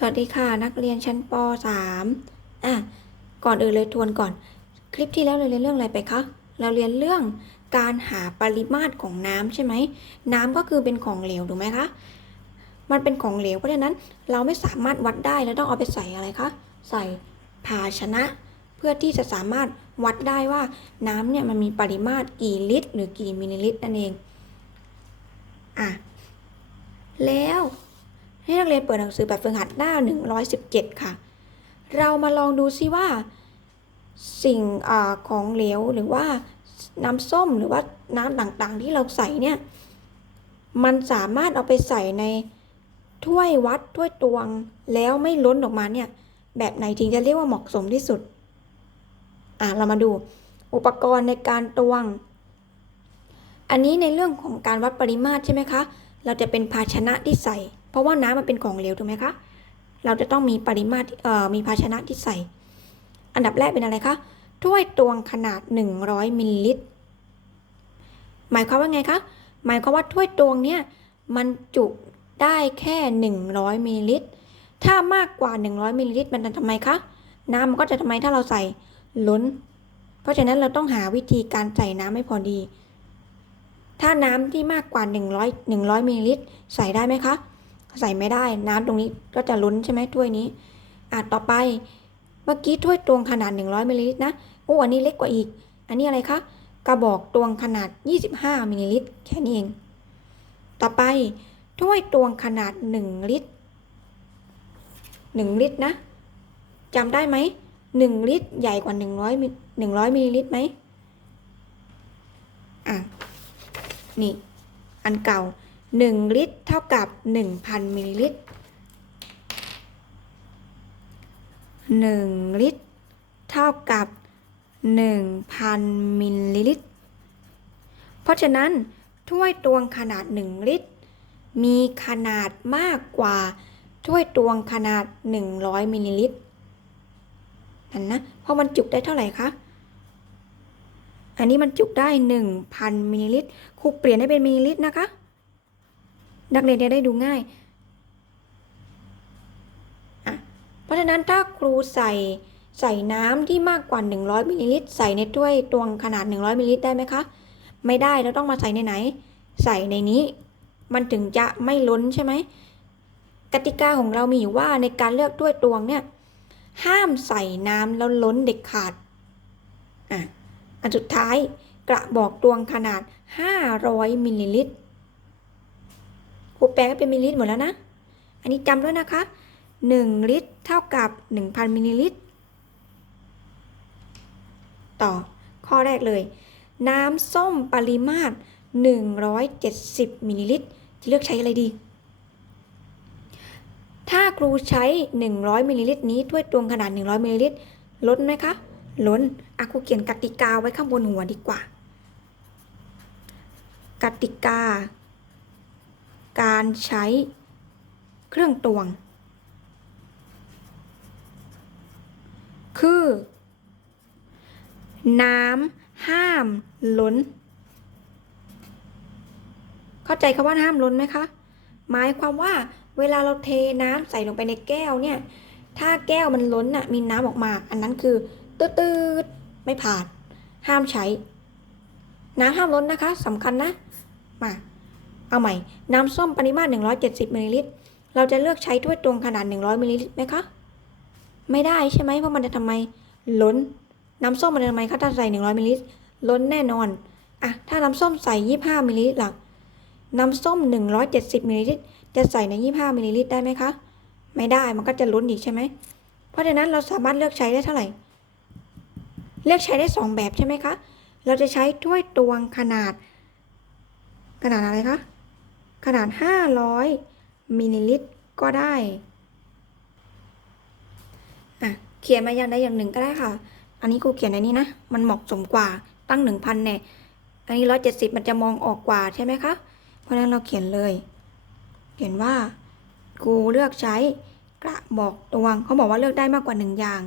สวัสดีค่ะนักเรียนชั้นป .3 อะก่อนอื่นเลยทวนก่อน คลิปที่แล้วเราเรียนเรื่องอะไรไปคะเราเรียนเรื่องการหาปริมาตรของน้ำใช่ไหมน้ำก็คือเป็นของเหลวถูกไหมคะมันเป็นของเหลวเพราะฉะนั้นเราไม่สามารถวัดได้แล้วต้องเอาไปใส่อะไรคะใส่ภาชนะ เพื่อที่จะสามารถวัดได้ว่าน้ำเนี่ยมันมีปริมาตรกี่ลิตร หรือกี่มิลลิลิตรนั่นเองอะแล้ว ให้นักเรียนเปิดหนังสือแบบฝึกหัดหน้า 117 ค่ะ เรามาลองดูซิว่า สิ่งอของเหลวหรือว่าน้ำส้มหรือว่าน้ำต่างๆ ที่เราใส่เนี่ย มันสามารถเอาไปใส่ในถ้วยวัดถ้วยตวงแล้วไม่ล้นออกมาเนี่ย แบบไหนถึงจะเรียกว่าเหมาะสมที่สุด อะ เรามาดูอุปกรณ์ในการตวง อันนี้ในเรื่องของการวัดปริมาตรใช่ไหมคะ เราจะเป็นภาชนะที่ใส่ ราะว่าน้ำมันเป็นของเหลวถูกไหมคะ เราจะต้องมีปริมาตรเอ่อมีภาชนะที่ใส่ อันดับแรกเป็นอะไรคะ ถ้วยตวงขนาด 100มิลลิลิตร หมายความว่าไงคะ หมายความว่าถ้วยตวงเนี่ยมันจุได้แค่ 100มิลลิลิตร ถ้ามากกว่า 100มิลลิลิตรมันจะทำไมคะ น้ำมันก็จะทำไมถ้าเราใส่ล้น เพราะฉะนั้นเราต้องหาวิธีการใส่น้ำให้พอดี ถ้าน้ำที่มากกว่า 100 100มิลลิลิตรใส่ได้ไหมคะ ใส่ไม่ได้น้ำตรงนี้ก็จะล้นใช่ไหมถ้วยนี้อะต่อไปเมื่อกี้ถ้วยตวงขนาด 100มิลลิลิตรนะโอ้อันนี้เล็กกว่าอีก อันนี้อะไรคะกระบอกตวงขนาด 25มิลลิลิตรแค่นี้เอง ต่อไปถ้วยตวงขนาด 1 ลิตร 1 ลิตรนะจำได้ไหม1ลิตรใหญ่กว่า 100มิล100มิลลิลิตรไหมอะนี่อันเก่า 1 ลิตร เท่ากับ 1,000 มิลลิลิตร 1 ลิตร เท่ากับ 1,000 มิลลิลิตร เพราะฉะนั้นถ้วยตวงขนาด 1 ลิตร มีขนาดมากกว่าถ้วยตวงขนาด 100 มิลลิลิตรนั่นนะ เพราะมันจุได้เท่าไหร่คะ อันนี้มันจุได้ 1,000 มิลลิลิตรครูเปลี่ยนให้เป็นมิลลิลิตรนะคะ นักเรียนจะได้ดูง่าย เพราะฉะนั้นถ้าครูใส่ใส่น้ำที่มากกว่า 100มิลลิลิตรใส่ในถ้วยตวงขนาด 100มิลลิลิตรได้ไหมคะ ไม่ได้เราต้องมาใส่ในไหน ใส่ในนี้ มันถึงจะไม่ล้นใช่ไหมกติกาของเรามีอยู่ว่าในการเลือกถ้วยตวงเนี่ยห้ามใส่น้ำแล้วล้นเด็ดขาดอะอันสุดท้ายกระบอกตวงขนาด 500มิลลิลิตร ครูแปลให้เป็นมิลลิลิตรหมดแล้วนะ อันนี้จำด้วยนะคะ 1 ลิตรเท่ากับ 1,000 มิลลิลิตร ต่อข้อแรกเลย น้ำส้มปริมาตร 170 มิลลิลิตร จะเลือกใช้อะไรดี ถ้าครูใช้ 100 มิลลิลิตรนี้ถ้วยตวงขนาด 100 มิลลิลิตรล้นไหมคะ ล้นอะครูเขียนกติกาไว้ข้างบนหัวดีกว่า กติกา การใช้เครื่องตวง คือ น้ำห้ามล้น เข้าใจคำว่าห้ามล้นไหมคะ หมายความว่าเวลาเราเทน้ำใส่ลงไปในแก้วเนี่ย ถ้าแก้วมันล้นน่ะมีน้ำออกมา อันนั้นคือตืดๆไม่ผ่าน ห้ามใช้ น้ำห้ามล้นนะคะสำคัญนะ มา เอาใหม่ น้ำส้มปริมาตร 170มิลลิลิตร เราจะเลือกใช้ถ้วยตวงขนาด 100มิลลิลิตรไหมคะ ไม่ได้ใช่ไหมเพราะมันจะทำไมล้น น้ำส้มมันจะทำไมคะถ้าใส่ 100มิลลิลิตร ล้นแน่นอน อะ ถ้าน้ำส้มใส่ 25มิลลิลิตรหล่ะน้ำส้ม 170มิลลิลิตร จะใส่ใน 25มิลลิลิตรได้ไหมคะ ไม่ได้ มันก็จะล้นอีกใช่ไหม เพราะฉะนั้นเราสามารถเลือกใช้ได้เท่าไหร่ เลือกใช้ได้ 2 แบบใช่ไหมคะ เราจะใช้ถ้วยตวงขนาดขนาดอะไรคะ ขนาด 500มิลลิลิตรก็ได้อะเขียนมาอย่างใดอย่างหนึ่งก็ได้ค่ะ อันนี้ครูเขียนในนี้นะ มันเหมาะสมกว่าตั้ง 1,000แน่อันนี้ 170 มันจะมองออกกว่าใช่ไหมคะ เพราะนั้นเราเขียนเลย เขียนว่าครูเลือกใช้กระบอกตวงเขาบอกว่าเลือกได้มากกว่าหนึ่งอย่าง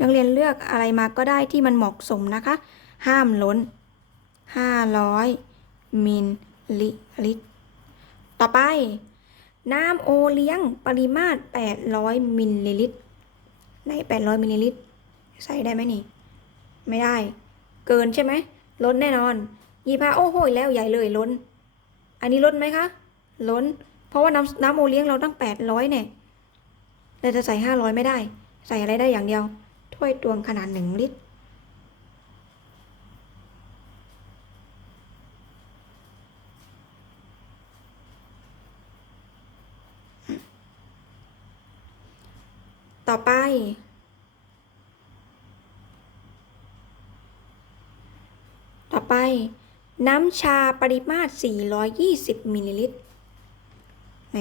นักเรียนเลือกอะไรมาก็ได้ที่มันเหมาะสมนะคะ ห้ามล้น 500มิล ลิลิตร ต่อไป น้ำโอเลี้ยงปริมาตร 800 มิลลิลิตรไหน800 มิลลิลิตร ใส่ได้ไหมนี่ ไม่ได้ เกินใช่ไหม ล้นแน่นอนยี่ห้าโอ้โหแล้วใหญ่เลยล้น อันนี้ล้นไหมคะ ล้น เพราะว่าน้ำน้ำโอเลี้ยงเราตั้ง 800 เนี่ยเราจะใส่ 500 ไม่ได้ ใส่อะไรได้อย่างเดียว ถ้วยตวงขนาด 1 ลิตร ต่อไป ต่อไป น้ำชาปริมาตร 420 มิลลิลิตรไหน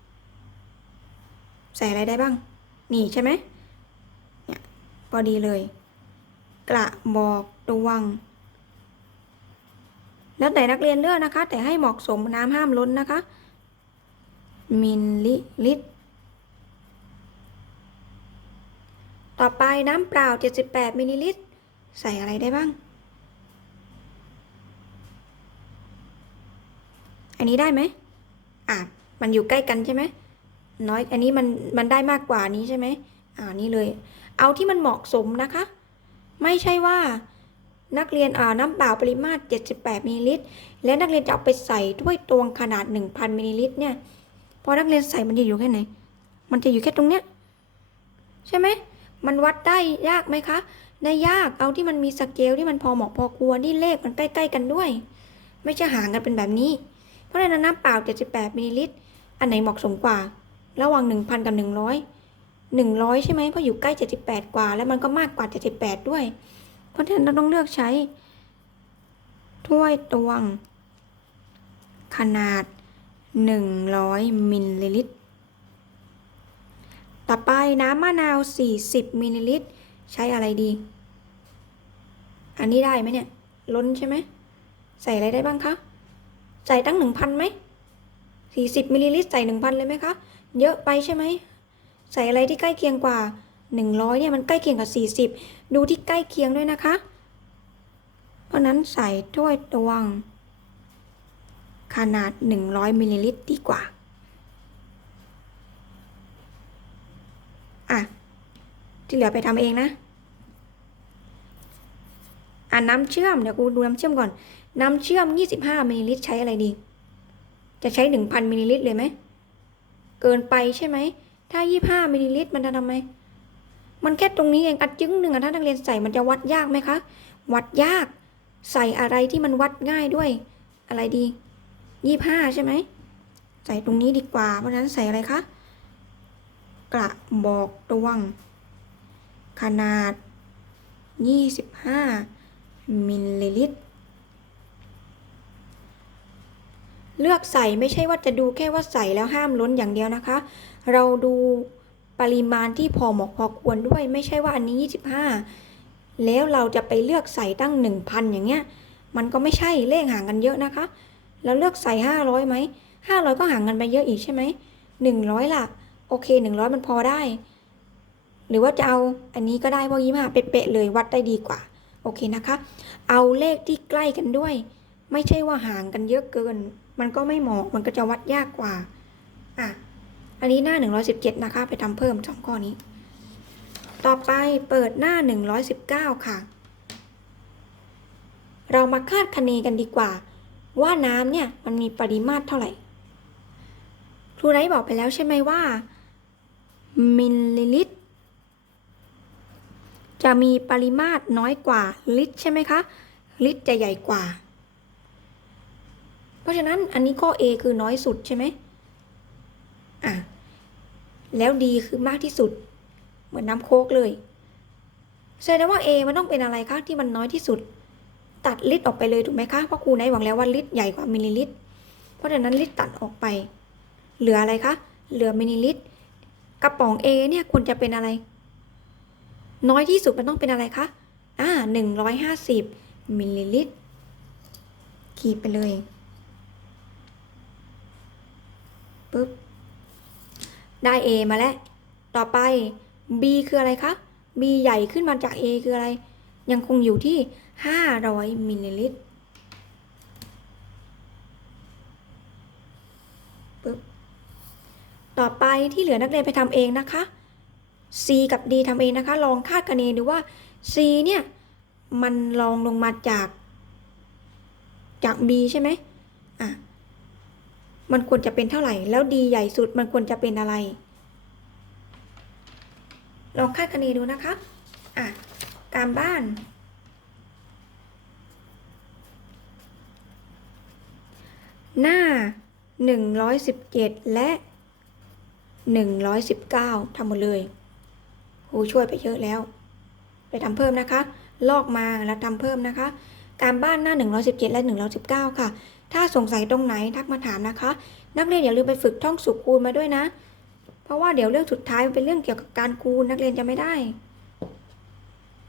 420 ใส่อะไรได้บ้าง นี่ใช่ไหมเนี่ยพอดีเลย กระบอกตวง แล้วแต่นักเรียนเลือกนะคะ แต่ให้เหมาะสมน้ำห้ามล้นนะคะ มิลลิลิตร ต่อไปน้ำเปล่า 78มิลลิลิตร ใส่อะไรได้บ้าง อันนี้ได้ไหมอะ มันอยู่ใกล้กันใช่ไหม น้อย อันนี้มัน มันได้มากกว่านี้ใช่ไหมอ่า นี่เลย เอาที่มันเหมาะสมนะคะ ไม่ใช่ว่านักเรียนอ่าน้ำเปล่าปริมาตร 78มิลลิลิตร และนักเรียนจะเอาไปใส่ถ้วยตวงขนาด 1,000มิลลิลิตรเนี่ย พอนักเรียนใส่มันจะอยู่แค่ไหน มันจะอยู่แค่ตรงเนี้ย ใช่ไหม มันวัดได้ยากไหมคะได้ยากเอาที่มันมีสเกลที่มันพอเหมาะพอควรที่เลขมันใกล้ๆกันด้วย ไม่ใช่ห่างกันเป็นแบบนี้ เพราะฉะนั้นน้ำเปล่า 78มิลลิลิตร อันไหนเหมาะสมกว่า ระหว่าง 1,000 กับ 100 100 ใช่ไหมเพราะอยู่ใกล้ 78 กว่า แล้วมันก็มากกว่า 78 ด้วย เพราะฉะนั้นเราต้องเลือกใช้ ถ้วยตวง ขนาด 100มิลลิลิตร ต่อไปน้ำมะนาว 40มิลลิลิตร ใช้อะไรดี อันนี้ได้ไหมเนี่ย ล้นใช่ไหม ใส่อะไรได้บ้างคะ ใส่ตั้ง1,000ไหม40มิลลิลิตรใส่1,000เลยไหมคะ เยอะไปใช่ไหม ใส่อะไรที่ใกล้เคียงกว่า100เนี่ยมันใกล้เคียงกับ40ดูที่ใกล้เคียงด้วยนะคะ เพราะนั้นใส่ถ้วยตวง ขนาด100มิลลิลิตรดีกว่า อะ ที่เหลือไปทำเองนะอะน้ำเชื่อมเดี๋ยวกูดูน้ำเชื่อมก่อน น้ำเชื่อม 25มิลลิลิตรใช้อะไรดี จะใช้ 1,000มิลลิลิตรเลยไหมเกินไปใช่ไหมถ้า 25มิลลิลิตรมันจะทำไมมันแค่ตรงนี้เองอัดจึ้งหนึ่งอะถ้านักเรียนใส่มันจะวัดยากไหมคะ วัดยากใส่อะไรที่มันวัดง่ายด้วย อะไรดี25ใช่ไหมใส่ตรงนี้ดีกว่าเพราะฉะนั้นใส่อะไรคะกระบอกตวง ขนาด 25 มิลลิลิตร เลือกใส่ไม่ใช่ว่าจะดูแค่ว่าใส่แล้วห้ามล้นอย่างเดียวนะคะ เราดูปริมาณที่พอเหมาะพอควรด้วยไม่ใช่ว่าอันนี้ 25 แล้วเราจะไปเลือกใส่ตั้ง 1,000 อย่างเงี้ย มันก็ไม่ใช่เลขห่างกันเยอะนะคะเราเลือกใส่ 500ไหม500 ก็ห่างกันไปเยอะอีกใช่ไหม100ล่ะ โอเค 100 มันพอได้ หรือว่าจะเอาอันนี้ก็ได้เพรายี่ห้าเป๊ะๆเลยวัดได้ดีกว่า โอเคนะคะ เอาเลขที่ใกล้กันด้วย ไม่ใช่ว่าห่างกันเยอะเกิน มันก็ไม่เหมาะมันก็จะวัดยากกว่าอะอันนี้หน้า 117 นะคะ ไปทำเพิ่มสองข้อนี้ ต่อไปเปิดหน้า 119 ค่ะ เรามาคาดคะเนกันดีกว่า ว่าน้ำเนี่ยมันมีปริมาตรเท่าไหร่ ครูไรบอกไปแล้วใช่ไหมว่า มิลลิลิตร จะมีปริมาตรน้อยกว่าลิตรใช่ไหมคะลิตรจะใหญ่กว่า เพราะฉะนั้นอันนี้ข้อ A คือน้อยสุดใช่ไหมอะแล้ว D คือมากที่สุด เหมือนน้ำโคกเลยแสดงว่า A มันต้องเป็นอะไรคะที่มันน้อยที่สุด ตัดลิตรออกไปเลยถูกไหมคะเพราะครูไนท์บอกแล้วว่าลิตรใหญ่กว่ามิลลิลิตร เพราะฉะนั้นลิตรตัดออกไป เหลืออะไรคะเหลือมิลลิลิตรกระป๋อง A เนี่ยควรจะเป็นอะไร น้อยที่สุดมันต้องเป็นอะไรคะอ่าหนึ่งร้อยห้าสิบมิลลิลิตรขีดไปเลยปึ๊บได้ A มาแล้ว ต่อไป B คืออะไรคะ B ใหญ่ขึ้นมาจาก A คืออะไร ยังคงอยู่ที่ 500มิลลิลิตรปึ๊บต่อไปที่เหลือนักเรียนไปทำเองนะคะ C กับ D ทำเองนะคะ ลองคาดคะเนดูว่า C เนี่ย มันลองลงมาจากจาก B ใช่ไหมอะ มันควรจะเป็นเท่าไหร่ แล้ว D ใหญ่สุดมันควรจะเป็นอะไร ลองคาดคะเนดูนะคะ อะ การบ้าน หน้า 117 และ 119ทำหมดเลย รูช่วยไปเยอะแล้ว ไปทำเพิ่มนะคะ ลอกมาแล้วทำเพิ่มนะคะ การบ้านหน้า 117 และ 119 ค่ะ ถ้าสงสัยตรงไหนทักมาถามนะคะ นักเรียนอย่าลืมไปฝึกท่องสูตรคูณมาด้วยนะ เพราะว่าเดี๋ยวเรื่องสุดท้ายมันเป็นเรื่องเกี่ยวกับการคูณนักเรียนจะไม่ได้